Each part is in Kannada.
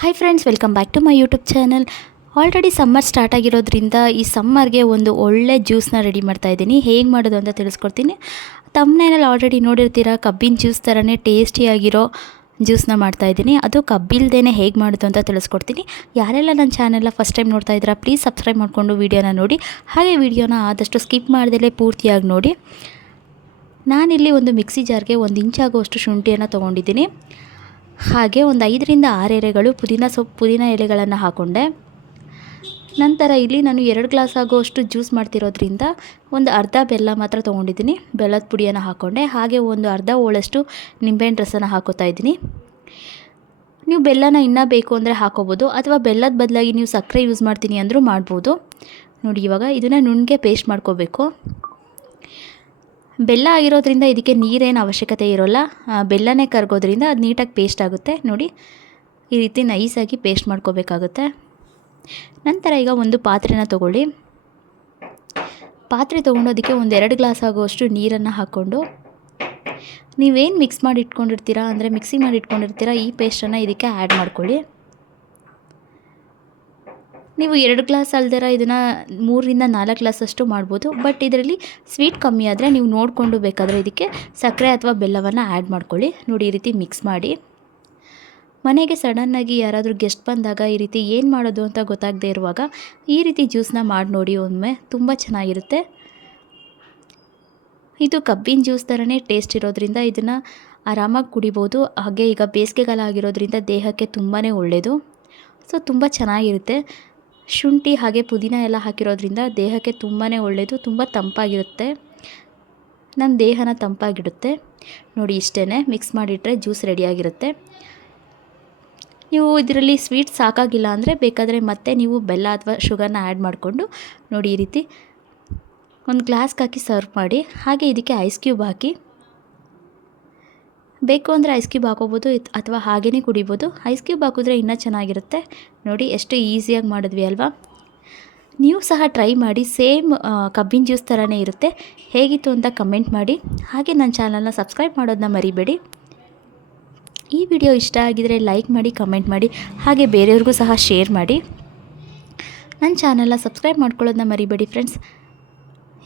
Hi friends, welcome back to my YouTube channel. Already summer start ಆಗಿರೋದ್ರಿಂದ ಈ ಸಮ್ಮರ್ಗೆ ಒಂದು ಒಳ್ಳೆ ಜ್ಯೂಸ್ನ ರೆಡಿ ಮಾಡ್ತಾಯಿದ್ದೀನಿ. ಹೇಗೆ ಮಾಡೋದು ಅಂತ ತಿಳಿಸ್ಕೊಡ್ತೀನಿ. ತಮ್ಮನೇನಲ್ಲಿ ಆಲ್ರೆಡಿ ನೋಡಿರ್ತೀರ, ಕಬ್ಬಿನ ಜ್ಯೂಸ್ ಥರನೇ ಟೇಸ್ಟಿಯಾಗಿರೋ ಜ್ಯೂಸ್ನ ಮಾಡ್ತಾಯಿದ್ದೀನಿ. ಅದು ಕಬ್ಬಿಲ್ದೇ ಹೇಗೆ ಮಾಡೋದು ಅಂತ ತಿಳಿಸ್ಕೊಡ್ತೀನಿ. ಯಾರೆಲ್ಲ ನನ್ನ ಚಾನೆಲ್ನ ಫಸ್ಟ್ ಟೈಮ್ ನೋಡ್ತಾ ಇದ್ದೀರಾ, ಪ್ಲೀಸ್ ಸಬ್ಸ್ಕ್ರೈಬ್ ಮಾಡಿಕೊಂಡು ವೀಡಿಯೋನ ನೋಡಿ. ಹಾಗೆ ವೀಡಿಯೋನ ಆದಷ್ಟು ಸ್ಕಿಪ್ ಮಾಡ್ದಲೇ ಪೂರ್ತಿಯಾಗಿ ನೋಡಿ. ನಾನಿಲ್ಲಿ ಒಂದು ಮಿಕ್ಸಿ ಜಾರ್ಗೆ 1 ಇಂಚಾಗುವಷ್ಟು ಶುಂಠಿಯನ್ನು ತೊಗೊಂಡಿದ್ದೀನಿ. ಹಾಗೆ ಒಂದು 5ರಿಂದ 6 ಎಲೆಗಳು ಪುದೀನ ಎಲೆಗಳನ್ನು ಹಾಕ್ಕೊಂಡೆ. ನಂತರ ಇಲ್ಲಿ ನಾನು 2 ಗ್ಲಾಸ್ ಆಗುವಷ್ಟು ಜ್ಯೂಸ್ ಮಾಡ್ತಿರೋದ್ರಿಂದ ಒಂದು ಅರ್ಧ ಬೆಲ್ಲ ಮಾತ್ರ ತೊಗೊಂಡಿದ್ದೀನಿ. ಬೆಲ್ಲದ ಪುಡಿಯನ್ನು ಹಾಕ್ಕೊಂಡೆ. ಹಾಗೆ ಒಂದು ಅರ್ಧ ಹೋಳಷ್ಟು ನಿಂಬೆಹಣ್ಣು ರಸನ ಹಾಕೋತಾ ಇದ್ದೀನಿ. ನೀವು ಬೆಲ್ಲನ ಇನ್ನೂ ಬೇಕು ಅಂದರೆ ಹಾಕೋಬೋದು, ಅಥವಾ ಬೆಲ್ಲದ ಬದಲಾಗಿ ನೀವು ಸಕ್ಕರೆ ಯೂಸ್ ಮಾಡ್ತೀನಿ ಅಂದರೂ ಮಾಡ್ಬೋದು. ನೋಡಿ, ಇವಾಗ ಇದನ್ನು ನುಣ್ಣಗೆ ಪೇಸ್ಟ್ ಮಾಡ್ಕೋಬೇಕು. ಬೆಲ್ಲ ಆಗಿರೋದ್ರಿಂದ ಇದಕ್ಕೆ ನೀರೇನು ಅವಶ್ಯಕತೆ ಇರೋಲ್ಲ. ಬೆಲ್ಲನೇ ಕರಗೋದ್ರಿಂದ ಅದು ನೀಟಾಗಿ ಪೇಸ್ಟ್ ಆಗುತ್ತೆ. ನೋಡಿ, ಈ ರೀತಿ ನೈಸಾಗಿ ಪೇಸ್ಟ್ ಮಾಡ್ಕೋಬೇಕಾಗುತ್ತೆ. ನಂತರ ಈಗ ಒಂದು ಪಾತ್ರೆನ ತೊಗೊಳ್ಳಿ. ಪಾತ್ರೆ ತೊಗೊಂಡು ಅದಕ್ಕೆ ಒಂದು 2 ಗ್ಲಾಸ್ ಆಗುವಷ್ಟು ನೀರನ್ನು ಹಾಕ್ಕೊಂಡು, ನೀವೇನು ಮಿಕ್ಸ್ ಮಾಡಿ ಇಟ್ಕೊಂಡಿರ್ತೀರಾ ಅಂದರೆ ಮಿಕ್ಸಿ ಮಾಡಿ ಇಟ್ಕೊಂಡಿರ್ತೀರಾ, ಈ ಪೇಸ್ಟನ್ನು ಇದಕ್ಕೆ ಆ್ಯಡ್ ಮಾಡ್ಕೊಳ್ಳಿ. ನೀವು 2 ಗ್ಲಾಸ್ ಅಲ್ದಿರ ಇದನ್ನು 3ರಿಂದ 4 ಗ್ಲಾಸಷ್ಟು ಮಾಡ್ಬೋದು. ಬಟ್ ಇದರಲ್ಲಿ ಸ್ವೀಟ್ ಕಮ್ಮಿ ಆದರೆ ನೀವು ನೋಡಿಕೊಂಡು ಬೇಕಾದರೆ ಇದಕ್ಕೆ ಸಕ್ಕರೆ ಅಥವಾ ಬೆಲ್ಲವನ್ನು ಆ್ಯಡ್ ಮಾಡ್ಕೊಳ್ಳಿ. ನೋಡಿ, ಈ ರೀತಿ ಮಿಕ್ಸ್ ಮಾಡಿ. ಮನೆಗೆ ಸಡನ್ನಾಗಿ ಯಾರಾದರೂ ಗೆಸ್ಟ್ ಬಂದಾಗ ಈ ರೀತಿ ಏನು ಮಾಡೋದು ಅಂತ ಗೊತ್ತಾಗದೇ ಇರುವಾಗ ಈ ರೀತಿ ಜ್ಯೂಸನ್ನ ಮಾಡಿ ನೋಡಿ ಒಮ್ಮೆ, ತುಂಬ ಚೆನ್ನಾಗಿರುತ್ತೆ. ಇದು ಕಬ್ಬಿನ ಜ್ಯೂಸ್ ಥರನೇ ಟೇಸ್ಟ್ ಇರೋದ್ರಿಂದ ಇದನ್ನು ಆರಾಮಾಗಿ ಕುಡಿಬೋದು. ಹಾಗೆ ಈಗ ಬೇಸಿಗೆಗಾಲ ಆಗಿರೋದ್ರಿಂದ ದೇಹಕ್ಕೆ ತುಂಬಾ ಒಳ್ಳೆಯದು. ಸೊ ತುಂಬ ಚೆನ್ನಾಗಿರುತ್ತೆ. ಶುಂಠಿ ಹಾಗೆ ಪುದೀನ ಎಲ್ಲ ಹಾಕಿರೋದ್ರಿಂದ ದೇಹಕ್ಕೆ ತುಂಬಾ ಒಳ್ಳೆಯದು, ತುಂಬ ತಂಪಾಗಿರುತ್ತೆ, ನಮ್ಮ ದೇಹನ ತಂಪಾಗಿಡುತ್ತೆ. ನೋಡಿ, ಇಷ್ಟೇ ಮಿಕ್ಸ್ ಮಾಡಿಟ್ರೆ ಜ್ಯೂಸ್ ರೆಡಿಯಾಗಿರುತ್ತೆ. ನೀವು ಇದರಲ್ಲಿ ಸ್ವೀಟ್ ಸಾಕಾಗಿಲ್ಲ ಅಂದರೆ ಬೇಕಾದರೆ ಮತ್ತೆ ನೀವು ಬೆಲ್ಲ ಅಥವಾ ಶುಗರ್ನ ಆ್ಯಡ್ ಮಾಡಿಕೊಂಡು ನೋಡಿ ಈ ರೀತಿ ಒಂದು ಗ್ಲಾಸ್ಗೆ ಹಾಕಿ ಸರ್ವ್ ಮಾಡಿ. ಹಾಗೆ ಇದಕ್ಕೆ ಐಸ್ ಕ್ಯೂಬ್ ಹಾಕಿ, ಬೇಕು ಅಂದರೆ ಐಸ್ ಕ್ಯೂಬ್ ಹಾಕೋಬೋದು ಅಥವಾ ಹಾಗೇ ಕುಡಿಬೋದು. ಐಸ್ ಕ್ಯೂಬ್ ಹಾಕಿದ್ರೆ ಇನ್ನೂ ಚೆನ್ನಾಗಿರುತ್ತೆ. ನೋಡಿ, ಎಷ್ಟು ಈಸಿಯಾಗಿ ಮಾಡಿದ್ವಿ ಅಲ್ವಾ. ನೀವು ಸಹ ಟ್ರೈ ಮಾಡಿ. ಸೇಮ್ ಕಬ್ಬಿನ ಜ್ಯೂಸ್ ಥರನೇ ಇರುತ್ತೆ. ಹೇಗಿತ್ತು ಅಂತ ಕಮೆಂಟ್ ಮಾಡಿ. ಹಾಗೆ ನನ್ನ ಚಾನಲ್ನ ಸಬ್ಸ್ಕ್ರೈಬ್ ಮಾಡೋದನ್ನ ಮರಿಬೇಡಿ. ಈ ವಿಡಿಯೋ ಇಷ್ಟ ಆಗಿದರೆ ಲೈಕ್ ಮಾಡಿ, ಕಮೆಂಟ್ ಮಾಡಿ, ಹಾಗೆ ಬೇರೆಯವ್ರಿಗೂ ಸಹ ಶೇರ್ ಮಾಡಿ. ನನ್ನ ಚಾನಲ್ನ ಸಬ್ಸ್ಕ್ರೈಬ್ ಮಾಡ್ಕೊಳ್ಳೋದನ್ನ ಮರಿಬೇಡಿ ಫ್ರೆಂಡ್ಸ್.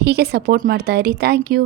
ಹೀಗೆ ಸಪೋರ್ಟ್ ಮಾಡ್ತಾಯಿರಿ. Thank you.